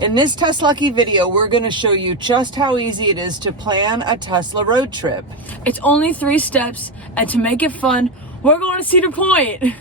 In this TesLUCKY video, we're going to show you just how easy it is to plan a Tesla road trip. It's only 3 steps, and to make it fun, we're going to Cedar Point.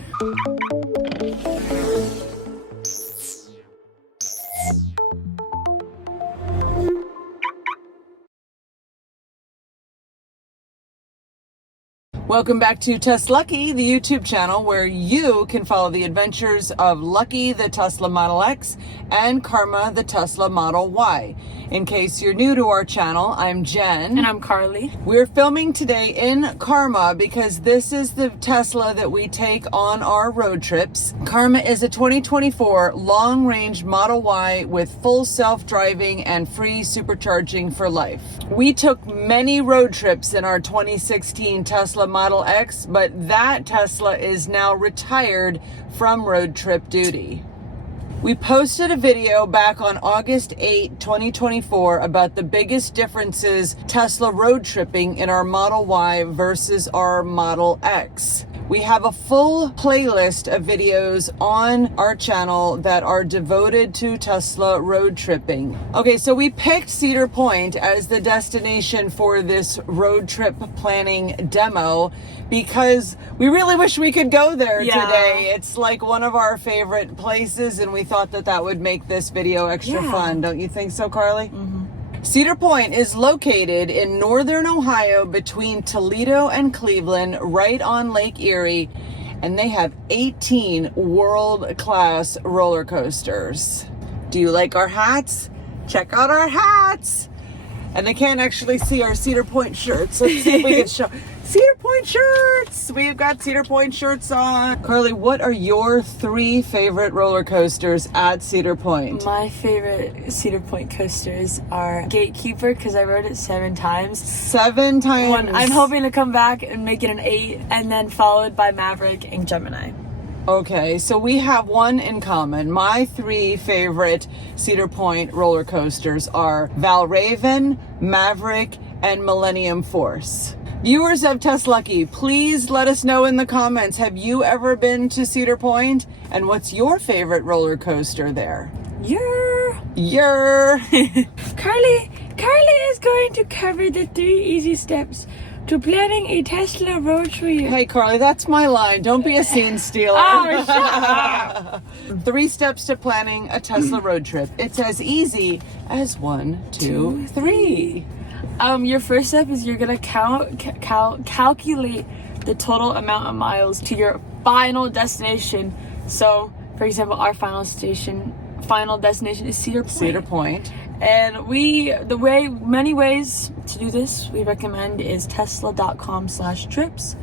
Welcome back to TesLUCKY, the YouTube channel where you can follow the adventures of Lucky, the Tesla Model X, and Karma, the Tesla Model Y. In case you're new to our channel, I'm Jen. And I'm Carly. We're filming today in Karma because this is the Tesla that we take on our road trips. Karma is a 2024 long-range Model Y with full self-driving and free supercharging for life. We took many road trips in our 2016 Tesla Model X, but that Tesla is now retired from road trip duty. We posted a video back on August 8, 2024 about the biggest differences Tesla road tripping in our Model Y versus our Model X. We have a full playlist of videos on our channel that are devoted to Tesla road tripping. Okay, so we picked Cedar Point as the destination for this road trip planning demo because we really wish we could go there today. It's like one of our favorite places, and we thought that that would make this video extra fun. Don't you think so, Carly? Mm-hmm. Cedar Point is located in northern Ohio between Toledo and Cleveland, right on Lake Erie, and they have 18 world-class roller coasters. Do you like our hats? Check out our hats! And they can't actually see our Cedar Point shirts. Let's see if we can show. Cedar Point shirts! We've got Cedar Point shirts on. Carly, what are your 3 favorite roller coasters at Cedar Point? My favorite Cedar Point coasters are Gatekeeper, because I rode it 7 times. 7 times? I'm hoping to come back and make it an 8, and then followed by Maverick and Gemini. Okay, so we have one in common. My 3 favorite Cedar Point roller coasters are Valraven, Maverick, and Millennium Force. Viewers of TesLUCKY, please let us know in the comments, have you ever been to Cedar Point? And what's your favorite roller coaster there? Carly is going to cover the 3 easy steps to planning a Tesla road trip. Hey Carly, that's my line. Don't be a scene stealer. Oh, shut up. 3 steps to planning a Tesla road trip. It's as easy as 1, 2, 3. Your first step is you're gonna calculate the total amount of miles to your final destination. So, for example, our final destination is Cedar Point. Cedar Point. And many ways to do this we recommend is tesla.com/trips.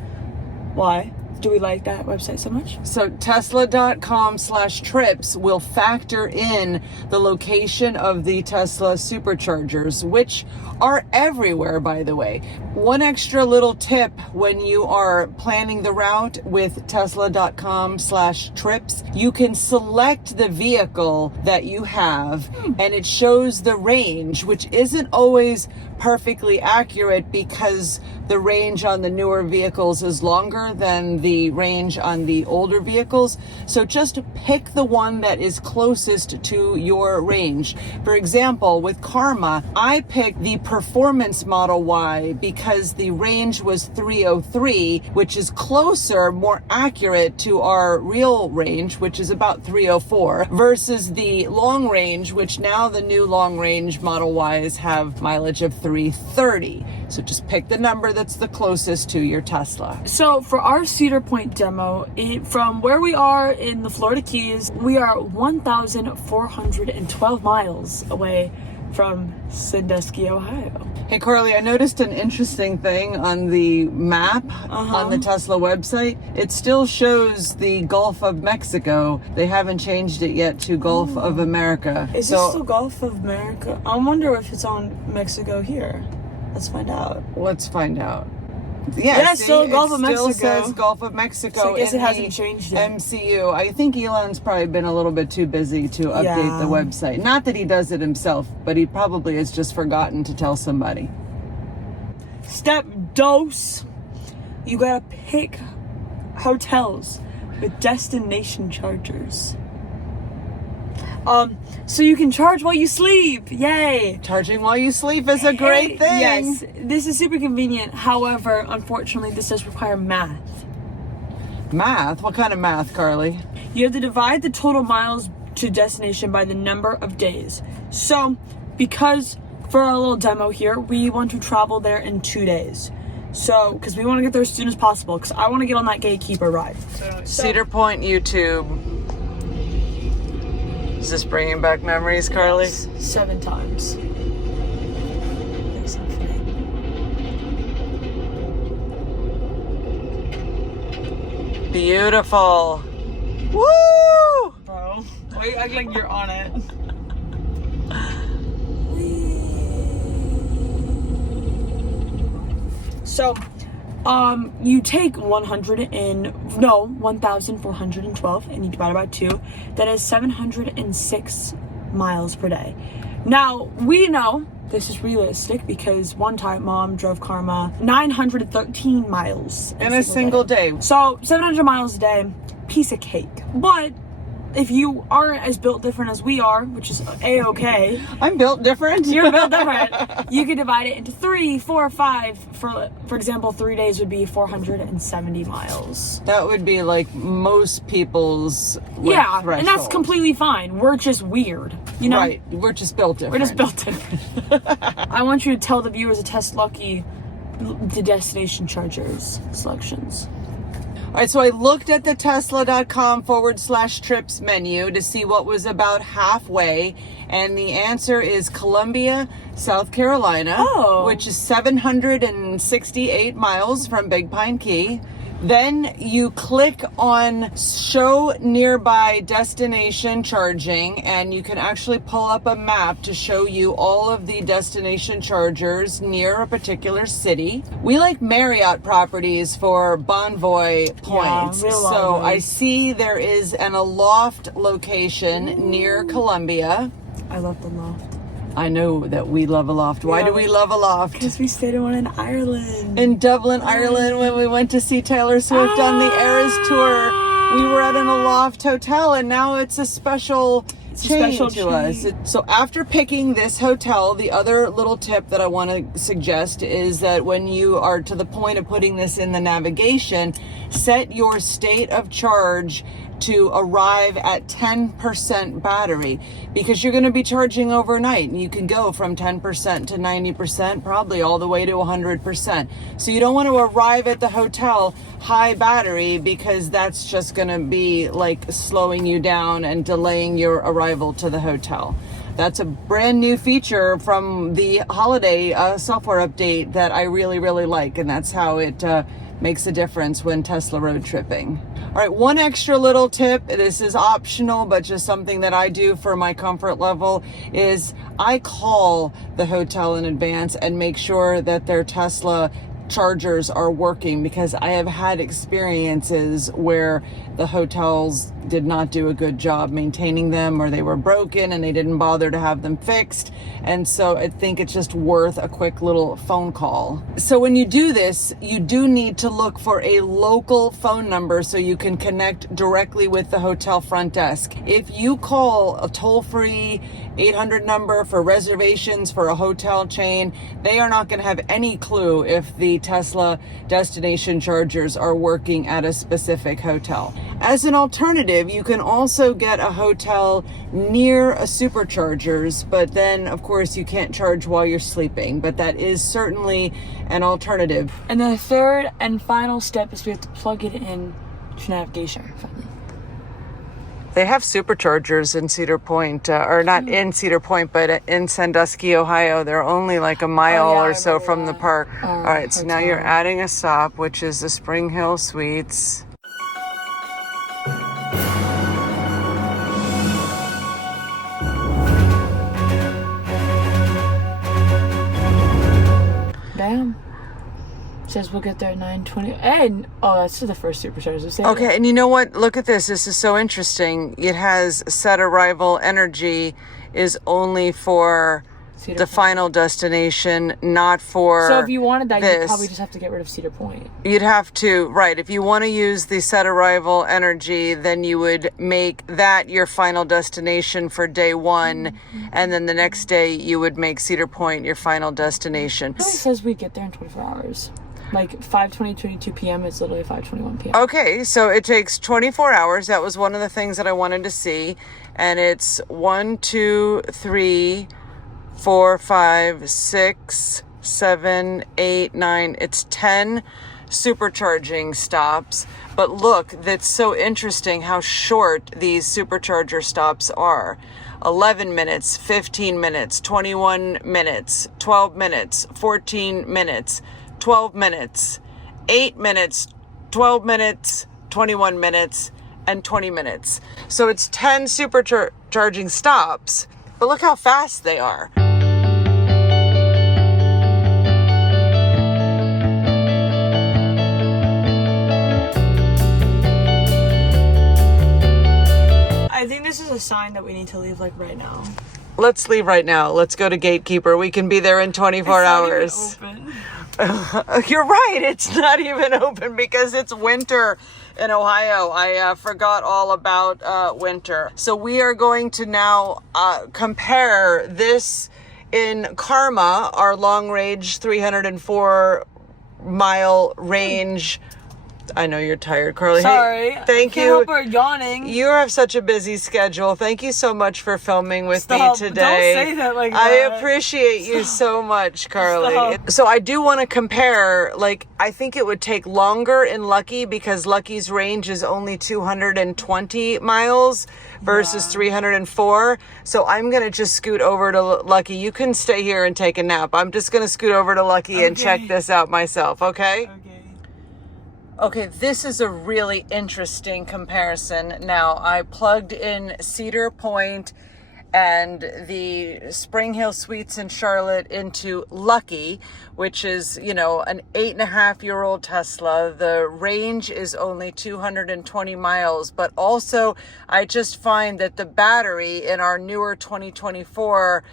Why do we like that website so much? So tesla.com/trips will factor in the location of the Tesla superchargers, which are everywhere, by the way. One extra little tip when you are planning the route with tesla.com/trips, you can select the vehicle that you have and it shows the range, which isn't always perfectly accurate because the range on the newer vehicles is longer than the range on the older vehicles. So just pick the one that is closest to your range. For example, with Karma, I picked the Performance Model Y because the range was 303, which is closer, more accurate to our real range, which is about 304, versus the long range, which now the new long range Model Ys have mileage of 330. So just pick the number that's the closest to your Tesla. So for our Cedar Point demo, from where we are in the Florida Keys, we are 1,412 miles away from Sandusky, Ohio. Hey Carly, I noticed an interesting thing on the map on the Tesla website. It still shows the Gulf of Mexico. They haven't changed it yet to Gulf of America. Is this still Gulf of America? I wonder if it's on Mexico here. Let's find out. Let's find out. Yeah, still Gulf of Mexico. It still says Gulf of Mexico. So I guess it hasn't changed yet. MCU. I think Elon's probably been a little bit too busy to update the website. Not that he does it himself, but he probably has just forgotten to tell somebody. Step dose. You gotta pick hotels with destination chargers. So you can charge while you sleep. Yay! Charging while you sleep is a great thing. Yes, this is super convenient. However, unfortunately, this does require math. Math? What kind of math, Carly? You have to divide the total miles to destination by the number of days. So, because for our little demo here, we want to travel there in 2 days. So, because we want to get there as soon as possible, because I want to get on that gatekeeper ride. Cedar Point YouTube. Is this bringing back memories, Carly? Yes, 7 times. That's not funny. Beautiful. Woo! Bro, why you act like you're on it? So, you take 1,412 and you divide it by 2. That is 706 miles per day. Now, we know this is realistic because one time Mom drove Karma 913 miles in a single day. So, 700 miles a day, piece of cake. But if you aren't as built different as we are, which is A-okay. I'm built different. You're built different. You could divide it into 3, 4, 5. For example, 3 days would be 470 miles. That would be like most people's threshold. threshold. And that's completely fine. We're just weird, you know? Right. We're just built different. We're just built different. I want you to tell the viewers of TesLUCKY the destination chargers selections. All right, so I looked at the Tesla.com/trips menu to see what was about halfway, and the answer is Columbia, South Carolina, which is 768 miles from Big Pine Key. Then you click on show nearby destination charging, and you can actually pull up a map to show you all of the destination chargers near a particular city. We like Marriott properties for Bonvoy points. Yeah, so I see there is an Aloft location near Columbia. I love the loft. I know that we love Aloft. Why do we love Aloft? Because we stayed in one in Ireland. In Dublin, Ireland, when we went to see Taylor Swift on the Eras tour, we were at an Aloft hotel, and now it's a special chain to us. So after picking this hotel, the other little tip that I want to suggest is that when you are to the point of putting this in the navigation, set your state of charge to arrive at 10% battery, because you're going to be charging overnight, and you can go from 10% to 90%, probably all the way to 100%. So you don't want to arrive at the hotel high battery, because that's just going to be like slowing you down and delaying your arrival to the hotel. That's a brand new feature from the holiday software update that I really, really like, and that's how it makes a difference when Tesla road tripping. All right, one extra little tip, this is optional, but just something that I do for my comfort level, is I call the hotel in advance and make sure that their Tesla chargers are working, because I have had experiences where the hotels did not do a good job maintaining them, or they were broken and they didn't bother to have them fixed. And so I think it's just worth a quick little phone call. So when you do this, you do need to look for a local phone number so you can connect directly with the hotel front desk. If you call a toll-free 800 number for reservations for a hotel chain, they are not going to have any clue if the Tesla destination chargers are working at a specific hotel. As an alternative, you can also get a hotel near a superchargers, but then of course you can't charge while you're sleeping, but that is certainly an alternative. And the third and final step is we have to plug it in to navigation. They have superchargers in Cedar Point, or not in Cedar Point, but in Sandusky, Ohio. They're only like a mile or so from the park. All right, so now you're adding a stop, which is the Spring Hill Suites. Bam. Says we'll get there at 9:20. And that's the first supercharger. Okay, and you know what? Look at this. This is so interesting. It has set arrival energy is only for the final destination, not for So if you wanted that, this. you'd probably just have to get rid of Cedar Point. You'd have to, right. If you want to use the set arrival energy, then you would make that your final destination for day one. And then the next day you would make Cedar Point your final destination. It says we get there in 24 hours. Like 5:22 p.m. It's literally 5:21 p.m. Okay, so it takes 24 hours. That was one of the things that I wanted to see. And it's 1, 2, 3, 4, 5, 6, 7, 8, 9. It's 10 supercharging stops. But look, that's so interesting how short these supercharger stops are. 11 minutes, 15 minutes, 21 minutes, 12 minutes, 14 minutes, 12 minutes, 8 minutes, 12 minutes, 21 minutes, and 20 minutes. So it's 10 supercharging stops, but look how fast they are. I think this is a sign that we need to leave like right now. Let's leave right now. Let's go to Gatekeeper. We can be there in 24 hours. It's not even open. You're right. It's not even open because it's winter in Ohio. I forgot all about winter. So we are going to now compare this in Karma, our long range 304 mile range. I know you're tired, Carly. Sorry. Hey, thank Can't you. help her yawning. You have such a busy schedule. Thank you so much for filming with me Stop. today. Don't say that like I that. appreciate you so much, Carly. Stop. So I do want to compare, like, I think it would take longer in Lucky because Lucky's range is only 220 miles versus 304. So I'm going to just scoot over to Lucky. You can stay here and take a nap. I'm just going to scoot over to Lucky and check this out myself, okay? Okay, this is a really interesting comparison. Now, I plugged in Cedar Point and the Spring Hill Suites in Charlotte into Lucky, which is, you know, an 8.5-year-old Tesla. The range is only 220 miles, but also I just find that the battery in our newer 2024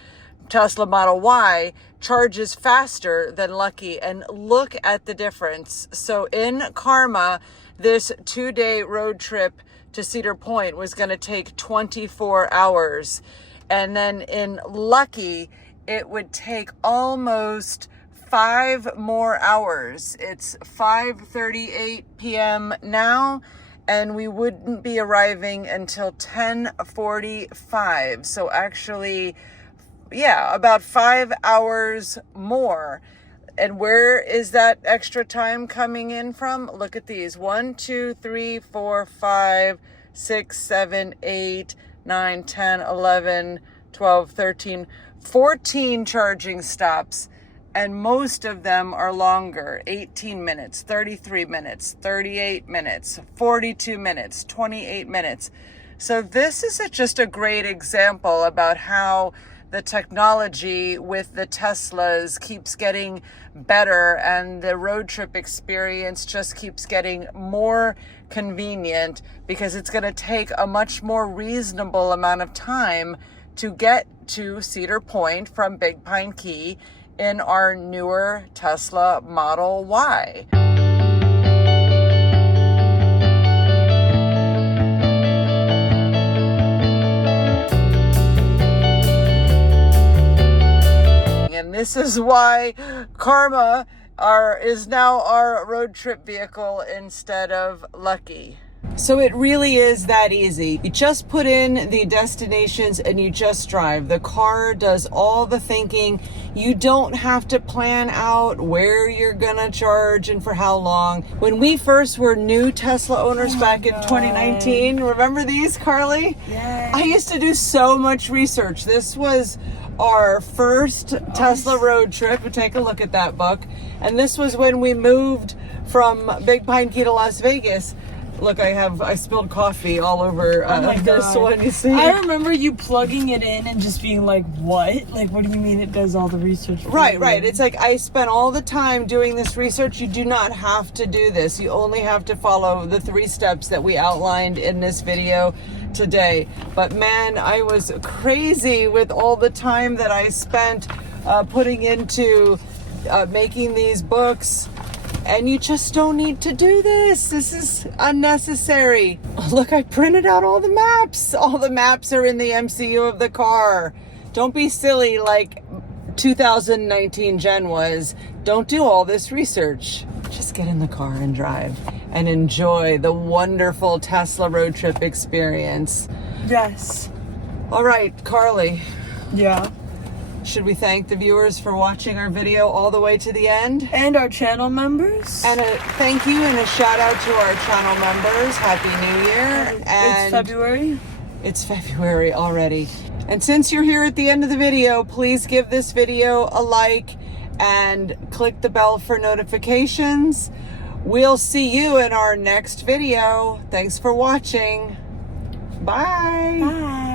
Tesla Model Y charges faster than Lucky, and look at the difference. So in Karma, this 2-day road trip to Cedar Point was going to take 24 hours. And then in Lucky, it would take almost 5 more hours. It's 5:38 p.m. now, and we wouldn't be arriving until 10:45. So actually, yeah, about 5 hours more. And where is that extra time coming in from? Look at these. 1, 2, 3, 4, 5, 6, 7, 8, 9, 10, 11, 12, 13, 14 charging stops. And most of them are longer. 18 minutes, 33 minutes, 38 minutes, 42 minutes, 28 minutes. So this is just a great example about how the technology with the Teslas keeps getting better and the road trip experience just keeps getting more convenient because it's going to take a much more reasonable amount of time to get to Cedar Point from Big Pine Key in our newer Tesla Model Y. And this is why Karma is now our road trip vehicle instead of Lucky. So it really is that easy. You just put in the destinations and you just drive. The car does all the thinking. You don't have to plan out where you're gonna charge and for how long. When we first were new Tesla owners back in 2019, remember these, Carly? Yeah. I used to do so much research. This was our first Tesla road trip. Take a look at that book. And this was when we moved from Big Pine Key to Las Vegas. Look, I spilled coffee all over this one, you see? I remember you plugging it in and just being like, what? Like, what do you mean it does all the research for Right. you? It's like I spent all the time doing this research. You do not have to do this. You only have to follow the 3 steps that we outlined in this video. today. But man, I was crazy with all the time that I spent putting into making these books. And you just don't need to do this. This is unnecessary. Look, I printed out all the maps. All the maps are in the MCU of the car. Don't be silly like 2019 Jen was. Don't do all this research. Just get in the car and drive and enjoy the wonderful Tesla road trip experience. Yes. All right, Carly. Yeah. Should we thank the viewers for watching our video all the way to the end? And our channel members. And a thank you and a shout out to our channel members. Happy New Year. And it's February. It's February already. And since you're here at the end of the video, please give this video a like and click the bell for notifications. We'll see you in our next video. Thanks for watching. Bye. Bye.